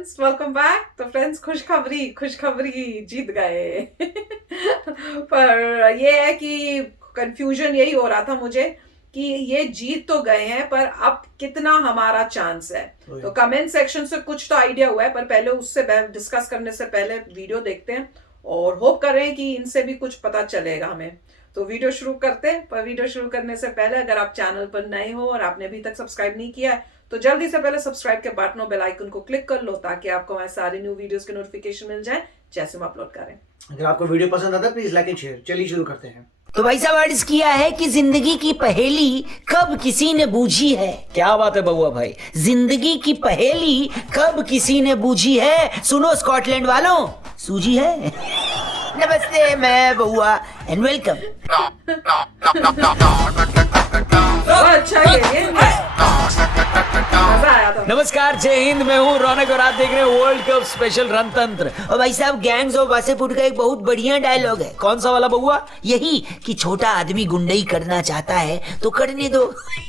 Friends, welcome back. तो friends, खुशखबरी जीत गए। पर ये है कि कंफ्यूजन यही हो रहा था मुझे कि ये जीत तो गए हैं, पर अब कितना हमारा चांस है। तो कमेंट सेक्शन से कुछ तो आइडिया हुआ है, पर पहले उससे डिस्कस करने से पहले वीडियो देखते हैं और होप कर रहे हैं कि इनसे भी कुछ पता चलेगा हमें। तो वीडियो शुरू करते हैं, पर वीडियो शुरू करने से पहले अगर आप चैनल पर नए हो और आपने अभी तक सब्सक्राइब नहीं किया है तो जल्दी से पहले सब्सक्राइब के बटन और बेल आइकन को क्लिक कर लो, ताकि आपको हमारे सारे न्यू वीडियोस के नोटिफिकेशन मिल जाए जैसे हम अपलोड करें। अगर आपको वीडियो पसंद आता है प्लीज लाइक एंड शेयर। चलिए शुरू करते हैं। तो भाई साहब अर्ज किया है कि जिंदगी की पहेली कब किसी ने बूझी है। क्या बात है बउआ भाई। जिंदगी की पहेली कब किसी ने बूझी है। सुनो स्कॉटलैंड वालों, सूझी है। नमस्ते, मैं बउआ एंड वेलकम। अच्छा ये मजा आया था। नमस्कार, जय हिंद। मैं हूँ रौनक और आप देख रहे हैं वर्ल्ड कप स्पेशल रणतंत्र। और भाई साहब गैंग्स ऑफ वासेपुर का एक बहुत बढ़िया डायलॉग है। कौन सा वाला बउआ? यही कि छोटा आदमी गुंडई करना चाहता है तो करने दो।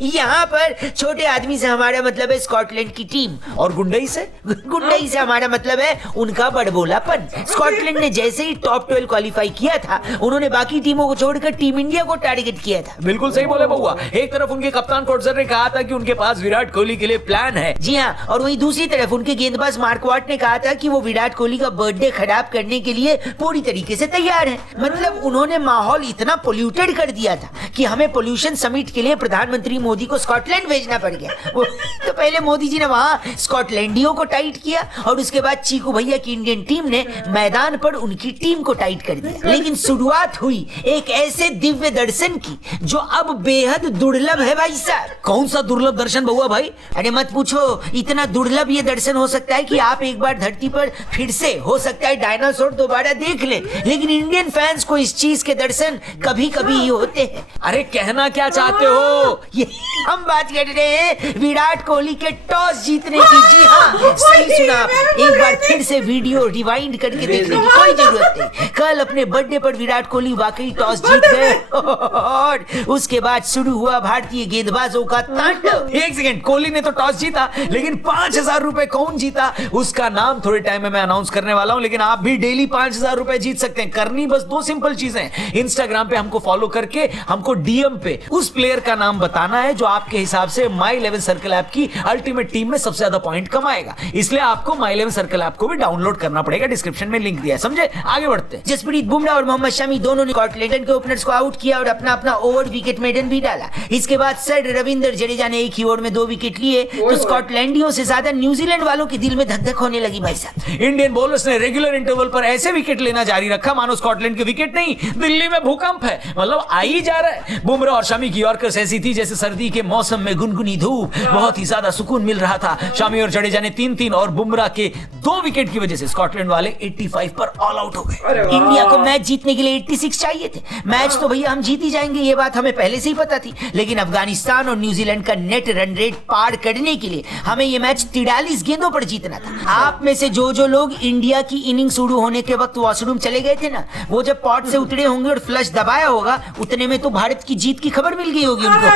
यहाँ पर छोटे आदमी से हमारा मतलब है स्कॉटलैंड की टीम, और गुंडई से हमारा मतलब है उनका बड़बोलापन। स्कॉटलैंड ने जैसे ही टॉप 12 क्वालिफाई किया था, उन्होंने बाकी टीमों को छोड़कर टीम इंडिया को टारगेट किया था। बिल्कुल सही बोले बउआ। एक तरफ उनके कप्तान कोटजर ने कहा था कि उनके पास विराट कोहली के लिए प्लान है। जी हाँ, और वहीं दूसरी तरफ उनके गेंदबाज मार्कवाट ने कहा था कि वो विराट कोहली का बर्थडे खराब करने के लिए पूरी तरीके से तैयार है। मतलब उन्होंने माहौल इतना पोल्यूटेड कर दिया था कि हमें पोल्यूशन समिट के लिए प्रधानमंत्री मोदी को स्कॉटलैंड भेजना पड़ गया। तो पहले मोदी जी ने वहाँ स्कॉटलैंडियों को टाइट किया और उसके बाद चीकू भैया की इंडियन टीम ने मैदान पर उनकी टीम को टाइट कर दिया। लेकिन शुरुआत हुई एक ऐसे दिव्य दर्शन की जो अब बेहद दुर्लभ है भाई साहब। कौन सा दुर्लभ दर्शन बउआ भाई? अरे मत पूछो, इतना दुर्लभ ये दर्शन हो सकता है कि आप एक बार धरती पर फिर से हो सकता है डायनासोर दोबारा देख ले। लेकिन इंडियन फैंस को इस चीज के दर्शन कभी कभी ही होते हैं। अरे कहना क्या चाहते हो? ये हम बात कर रहे हैं विराट कोहली के टॉस जीतने की। जी हाँ, सही सुना। एक बार फिर से वीडियो रिवाइंड करके देखने की कोई जरूरत नहीं। कल अपने बर्थडे पर विराट कोहली वाकई टॉस जीत गए और उसके बाद शुरू हुआ भारतीय गेंदबाजों का तांडव। एक सेकंड, कोहली ने तो टॉस जीता, लेकिन 5,000 रुपए कौन जीता उसका नाम थोड़े टाइम में मैं अनाउंस करने वाला हूं। लेकिन आप भी डेली 5,000 रुपए जीत सकते हैं। करनी बस दो सिंपल चीजें। इंस्टाग्राम पे हमको फॉलो करके हमको डीएम पे उस प्लेयर का नाम बताना है जो आपके हिसाब से माई 11 सर्कल ऐप की अल्टीमेट टीम में सबसे ज्यादा पॉइंट कमाएगा। इसलिए आपको माई 11 सर्कल ऐप को भी डाउनलोड करना पड़ेगा। डिस्क्रिप्शन में लिंक दिया है, समझे? आगे बढ़ते हैं। जसप्रीत बुमराह और मोहम्मद शमी दोनों ने स्कॉटलैंड के ओपनर्स को आउट किया और अपना अपना ओवर विकेट मेडन भी डाला। इसके बाद सर रविंद्र जडेजा ने एक ही ओवर में 2 विकेट लिए तो स्कॉटलैंडियों से ज्यादा न्यूजीलैंड वालों के दिल में धक धक होने लगी भाई साहब। इंडियन बॉलर्स ने रेगुलर इंटरवल पर ऐसे विकेट लेना जारी रखा मानो स्कॉटलैंड के विकेट नहीं, दिल्ली में भूकंप है। मतलब आ ही जा रहा है। बुमराह और शमी की यॉर्कर्स ऐसी थी जैसे सर्दी के मौसम में गुनगुनी धूप। बहुत ही ज्यादा सुकून मिल रहा था। शमी और जडेजा ने 3-3 और बुमराह के 2 विकेट की वजह से स्कॉटलैंड वाले 85 पर ऑल आउट हो गए। इंडिया को मैच जीतने के लिए 86 चाहिए थे। मैच तो भैया हम जीत ही जाएंगे, ये बात हमें पहले से ही पता थी। लेकिन अफगानिस्तान और न्यूजीलैंड का नेट रन रेट पार करने के लिए हमें ये मैच 43 गेंदों पर जीतना था। आप में से जो लोग इंडिया की इनिंग शुरू होने के वक्त वॉशरूम चले गए थे ना, वो जब पॉट से उतरे होंगे और फ्लश दबाया होगा, उतने में तो भारत की जीत की खबर मिल गई होगी उनको,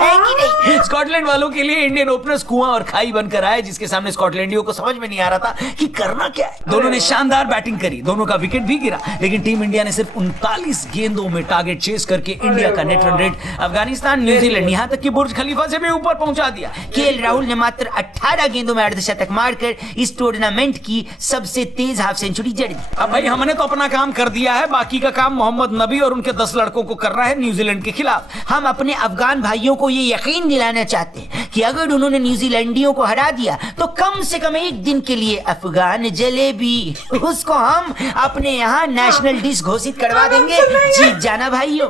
है कि नहीं? स्कॉटलैंड वालों के लिए इंडियन ओपनर्स कुआं और खाई बनकर आए, जिसके सामने स्कॉटलैंडियों को समझ में नहीं आ रहा था कि करना क्या है। दोनों ने शानदार बैटिंग करी, दोनों का विकेट भी गिरा, लेकिन टीम इंडिया ने सिर्फ 39 गेंदों में टारगेट चेस करके इंडिया का net run rate Afghanistan, New Zealand, यहां तक कि बुर्ज खलीफा से भी ऊपर पहुंचा दिया। केएल राहुल ने मात्र 18 गेंदों में अर्धशतक मारकर इस टूर्नामेंट की सबसे तेज हाफ सेंचुरी जड़ दी। अब भाई हमने तो अपना काम कर दिया है, बाकी का काम मोहम्मद नबी और उनके 10 लड़कों को करना है न्यूजीलैंड के खिलाफ। हम अपने अफगान भाइयों को ये यकीन दिलाना चाहते हैं कि अगर उन्होंने न्यूजीलैंडियों को हरा दिया तो कम से कम एक दिन के लिए अफगान जलेबी उसको हम अपने यहाँ नेशनल डिश घोषित करवा देंगे। जीत जाना भाइयों।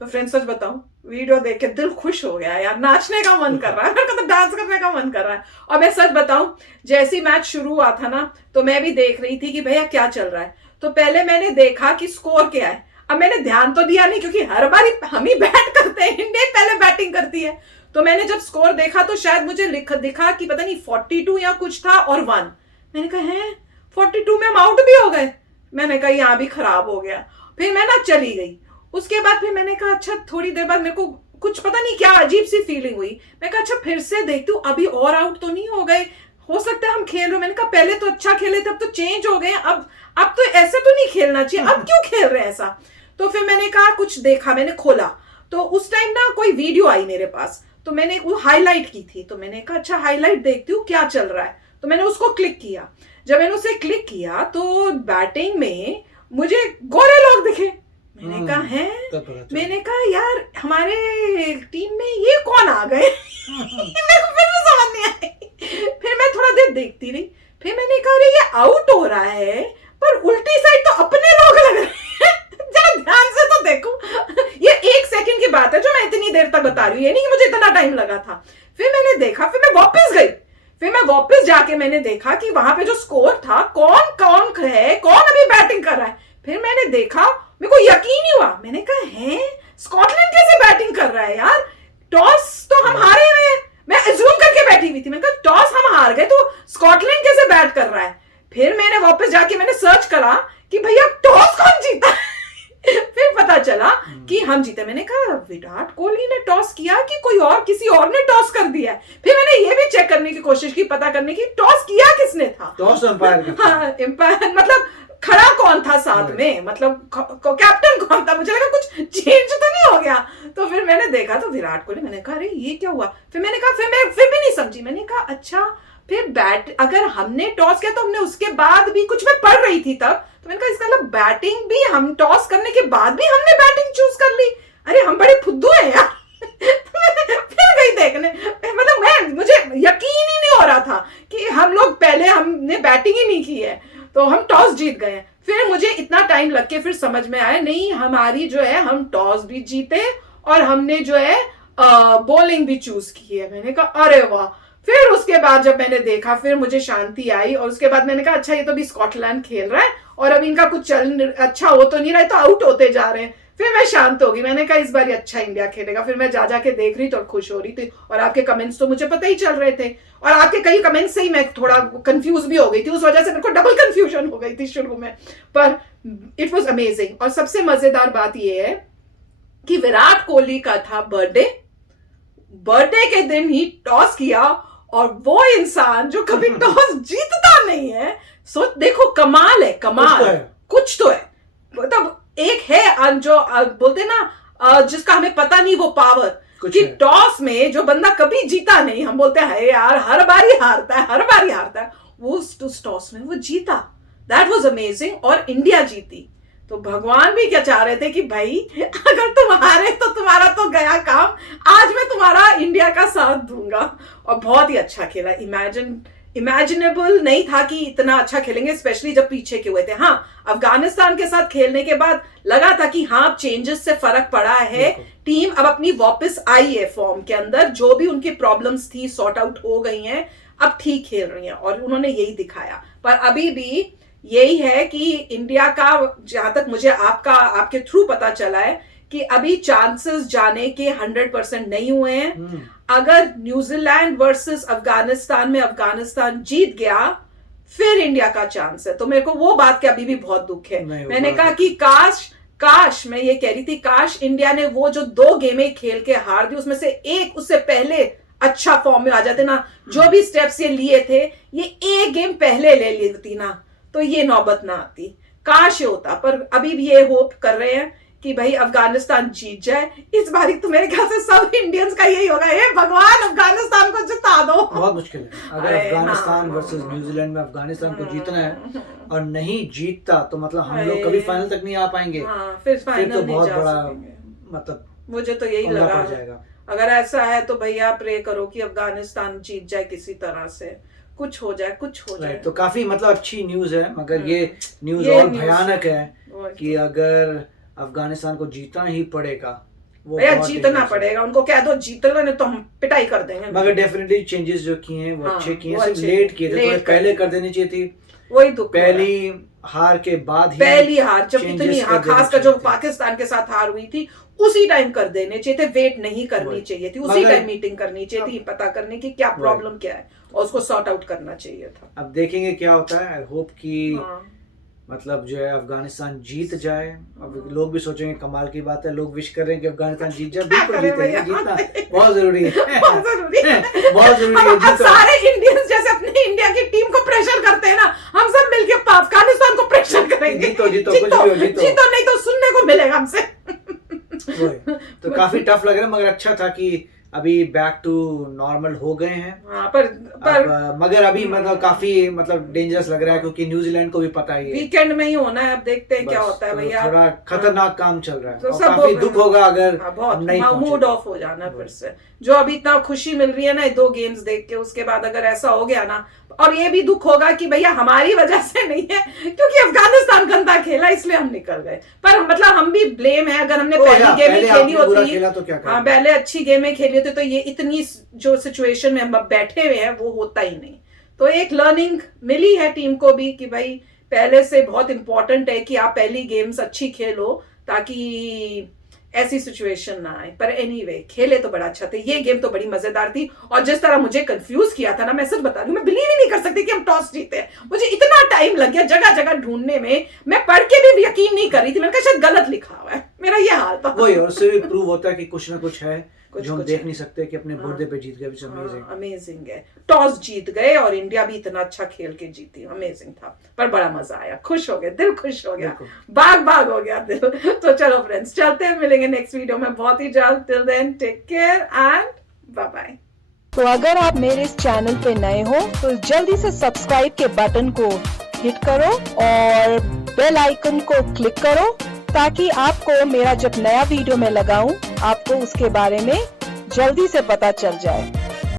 तो फ्रेंड्स, सच बताऊं, वीडियो देख के दिल खुश हो गया यार। नाचने का मन कर रहा है, मेरे को तो डांस करने का मन कर रहा है। और मैं सच बताऊं, जैसी मैच शुरू हुआ था ना, तो मैं भी देख रही थी कि भैया क्या चल रहा है। तो पहले मैंने देखा कि स्कोर क्या है। अब मैंने ध्यान तो दिया नहीं, क्योंकि हर बार हम ही बैट करते हैं, इंडिया पहले बैटिंग करती है। तो मैंने जब स्कोर देखा तो शायद मुझे दिखा कि पता नहीं 42 या कुछ था और 1। मैंने कहा है 42 में हम आउट भी हो गए। मैंने कहा यहाँ भी खराब हो गया। फिर मैं ना चली गई। उसके बाद फिर मैंने कहा अच्छा, थोड़ी देर बाद मेरे को कुछ पता नहीं क्या अजीब सी फीलिंग हुई। मैं कहा अच्छा फिर से देखती हूँ, अभी और आउट तो नहीं हो गए। हो सकता है हम खेल रहे, मैंने कहा पहले तो अच्छा खेले थे, अब तो चेंज हो गए, अब तो ऐसे तो नहीं खेलना चाहिए, अब क्यों खेल रहे हैं ऐसा। तो फिर मैंने कहा कुछ देखा, मैंने खोला तो उस टाइम ना कोई वीडियो आई मेरे पास, तो मैंने वो हाईलाइट की थी, तो मैंने कहा अच्छा हाईलाइट देखती हूँ क्या चल रहा है, तो मैंने उसको क्लिक किया। जब मैंने उसे क्लिक किया तो बैटिंग में मुझे गोरे लोग दिखे। मैंने कहा है, मैंने कहा यार हमारे टीम में ये कौन आ गए मेरे को फिर भी समझ नहीं आई। फिर मैं थोड़ा देर देखती रही, फिर मैंने कहा अरे ये आउट हो रहा है पर उल्टी साइड तो अपने लोग लग रहे हैं जरा ध्यान से तो देखो। ये 1 सेकंड की बात है जो मैं इतनी देर तक बता रही हूँ, ये नहीं कि मुझे इतना टाइम लगा था। फिर मैंने देखा, फिर मैं वापस गई, फिर मैं वापस जाके मैंने देखा कि वहां पे जो स्कोर था कौन कौन है, कौन अभी बैटिंग कर रहा है। फिर मैंने देखा, मेरे को यकीन नहीं हुआ, मैंने कहा है स्कॉटलैंड कैसे बैटिंग कर रहा है यार, टॉस तो हम हारे हुए हैं। मैं अज्यूम करके बैठी हुई थी, मैंने कहा टॉस हम हार गए तो स्कॉटलैंड कैसे बैट कर रहा है। फिर मैंने वापस जाके मैंने सर्च करा कि भैया टॉस कौन जीता फिर पता चला कि हम जीते। मैंने कहा विराट कोहली ने टॉस किया कि कोई और किसी और ने टॉस कर दिया है। फिर मैंने ये भी चेक करने की कोशिश की, पता करने की टॉस किया किसने था, टॉस एम्पायर। हाँ एम्पायर, मतलब खड़ा कौन था साथ में, मतलब कैप्टन कौन था, मुझे लगा कुछ चेंज तो नहीं हो गया। तो फिर मैंने देखा तो विराट कोहली, मैंने कहा अरे ये क्या हुआ। फिर मैंने कहा, फिर मैं फिर भी नहीं समझी, मैंने कहा अच्छा फिर बैट अगर हमने टॉस किया तो हमने उसके बाद भी कुछ, मैं पढ़ रही थी तब, तो मैंने कहा इसका मतलब बैटिंग भी हम टॉस करने के बाद भी हमने बैटिंग चूज कर ली, अरे हम बड़े फुद्दू हैं यार फिर गई देखने, मतलब मुझे यकीन ही नहीं हो रहा था कि हम लोग पहले हमने बैटिंग ही नहीं की है तो हम टॉस जीत गए। फिर मुझे इतना टाइम लग के फिर समझ में आया नहीं, हमारी जो है हम टॉस भी जीते और हमने जो है बॉलिंग भी चूज की है। मैंने कहा अरे वाह। फिर उसके बाद जब मैंने देखा फिर मुझे शांति आई, और उसके बाद मैंने कहा अच्छा ये तो भी स्कॉटलैंड खेल रहा है और अब इनका कुछ चल अच्छा हो तो नहीं रहा है, तो आउट होते जा रहे हैं। फिर मैं शांत हो गई, मैंने कहा इस बार अच्छा इंडिया खेलेगा। फिर मैं जा के देख रही तो खुश हो रही थी, और आपके कमेंट्स तो मुझे पता ही चल रहे थे, और आपके कई कमेंट्स से ही मैं थोड़ा कंफ्यूज भी हो गई थी, उस वजह से मेरे को डबल कंफ्यूजन हो गई थी शुरू में, पर इट वाज अमेजिंग। और सबसे मजेदार बात यह है कि विराट कोहली का था बर्थडे के दिन ही टॉस किया, और वो इंसान जो कभी टॉस जीतता नहीं है, सो देखो कमाल है, कमाल कुछ तो है। मतलब एक है जो बोलते ना जिसका हमें पता नहीं वो पावर, कि टॉस में जो बंदा कभी जीता नहीं, हम बोलते हैं यार हर बार ही हारता है, वो उस टॉस में वो जीता, दैट वाज अमेजिंग, और इंडिया जीती। तो भगवान भी क्या चाह रहे थे कि भाई अगर तुम हारे तो तुम्हारा तो गया काम, आज मैं तुम्हारा इंडिया का साथ दूंगा। और बहुत ही अच्छा खेला, इमेजिनेबल नहीं था कि इतना अच्छा खेलेंगे, स्पेशली जब पीछे के हुए थे। हाँ अफगानिस्तान के साथ खेलने के बाद लगा था कि हाँ चेंजेस से फर्क पड़ा है, टीम अब अपनी वापस आई है फॉर्म के अंदर, जो भी उनकी प्रॉब्लम्स थी सॉर्ट आउट हो गई हैं, अब ठीक खेल रही हैं, और उन्होंने यही दिखाया। पर अभी भी यही है कि इंडिया का, जहां तक मुझे आपके थ्रू पता चला है कि अभी चांसेस जाने के 100% नहीं हुए हैं। अगर न्यूजीलैंड वर्सेस अफगानिस्तान में अफगानिस्तान जीत गया फिर इंडिया का चांस है। तो मेरे को वो बात के अभी भी बहुत दुख है। मैंने कहा कि काश मैं ये कह रही थी, काश इंडिया ने वो जो 2 गेमें खेल के हार दी उसमें से एक उससे पहले अच्छा फॉर्म में आ जाते ना, जो भी स्टेप्स ये लिए थे ये एक गेम पहले ले लेती ना तो ये नौबत ना आती, काश ये होता। पर अभी भी ये होप कर रहे हैं कि भाई अफगानिस्तान जीत जाए इस बार। तो मेरे ख्याल से सब इंडियंस का यही होगा, हे भगवान अफगानिस्तान को जिता दो। बहुत मुश्किल है अगर अफगानिस्तान वर्सेस न्यूजीलैंड में अफगानिस्तान को जीतना है और नहीं जीतता तो मतलब हम लोग कभी फाइनल तक नहीं आ पाएंगे। फिर फाइनल तो बहुत बड़ा मतलब मुझे तो यही लगा। अगर ऐसा है तो भैया प्रे करो कि अफगानिस्तान जीत जाए किसी तरह से, कुछ हो जाए। तो काफी मतलब अच्छी न्यूज है, मगर ये न्यूज और भयानक है कि अगर अफगानिस्तान को जीतना ही पड़ेगा, वो जीतना पड़ेगा, उनको कह दो जीत लो नहीं तो हम पिटाई कर देंगे। मगर डेफिनेटली चेंजेस जो किए हैं वो अच्छे किए हैं, सिर्फ लेट किए थे, तो पहले कर देनी चाहिए थी। वही दुख, पहली हार के बाद ही, पहली हार जब इतनी खासकर जो पाकिस्तान के साथ हार हुई थी उसी टाइम कर देने चाहिए थे, वेट नहीं करनी चाहिए थी, उसी टाइम मीटिंग करनी चाहिए थी, पता करने की क्या प्रॉब्लम क्या है और उसको सॉर्ट आउट करना चाहिए था। अब देखेंगे क्या होता है। आई होप कि मतलब जो है अफगानिस्तान जीत जाए। अब लोग भी सोचेंगे कमाल की बात है, लोग विश कर रहे हैं कि अफगानिस्तान जीत जाए। बिल्कुल जीतेगा, जीतना बहुत जरूरी है, बहुत जरूरी है। सारे इंडियंस जैसे अपने इंडिया करेंगे। जीतो, कुछ भी हो, जीतो। जीतो नहीं तो सुनने को मिलेगा हमसे। वही। तो काफी टफ लग रहा है, मगर अच्छा था कि अभी बैक टू नॉर्मल हो गए हैं। हाँ, मगर अभी मतलब काफी मतलब डेंजरस लग रहा है, क्योंकि न्यूजीलैंड को भी पता ही है वीकेंड में ही होना है। अब देखते हैं क्या होता है तो भैया। थोड़ा खतरनाक काम चल रहा है, तो और सब काफी दुख होगा अगर बहुत नहीं मूड ऑफ हो जाना फिर से। जो अभी इतना खुशी मिल रही है ना 2 गेम्स देख के, उसके बाद अगर ऐसा हो गया ना, और ये भी दुख होगा कि भैया हमारी वजह से नहीं है, क्योंकि अफगानिस्तान गंदा खेला इसलिए हम निकल गए। पर मतलब हम भी ब्लेम है, अगर हमने पहली गेम ही खेली होती, हाँ पहले अच्छी गेमें खेली होती, तो ये इतनी जो सिचुएशन में हम बैठे हुए हैं वो होता ही नहीं। तो एक लर्निंग मिली है टीम को भी कि भाई पहले से बहुत इंपॉर्टेंट है कि आप पहली गेम्स अच्छी खेलो, ताकि ऐसी सिचुएशन ना आए। पर एनीवे खेले तो बड़ा अच्छा थे, ये गेम तो बड़ी मजेदार थी। और जिस तरह मुझे कंफ्यूज किया था ना, मैं सच बता रही हूँ, मैं बिलीव ही नहीं कर सकती कि हम टॉस जीते हैं। मुझे इतना टाइम लग गया जगह जगह ढूंढने में, मैं पढ़ के भी यकीन नहीं कर रही थी। मैंने कहा शायद गलत लिखा हुआ है, मेरा ये हाल था। वही, और उससे भी प्रूव होता है कि कुछ ना कुछ है जो हम देख है। नहीं सकते, कि अपने बर्थडे पे जीत गए। अमेजिंग है, टॉस जीत गए और इंडिया भी इतना अच्छा खेल के जीती, अमेजिंग था। पर बड़ा मजा आया, खुश हो गए, दिल खुश हो गया, बाग हो गया दिल। तो चलो फ्रेंड्स, चलते हैं, मिलेंगे नेक्स्ट वीडियो में बहुत ही जल्द। Till then take care and bye bye. तो अगर आप मेरे इस चैनल पे नए हो तो जल्दी से सब्सक्राइब के बटन को हिट करो और बेल आइकन को क्लिक करो, ताकि आपको मेरा जब नया वीडियो मैं लगाऊं आपको उसके बारे में जल्दी से पता चल जाए।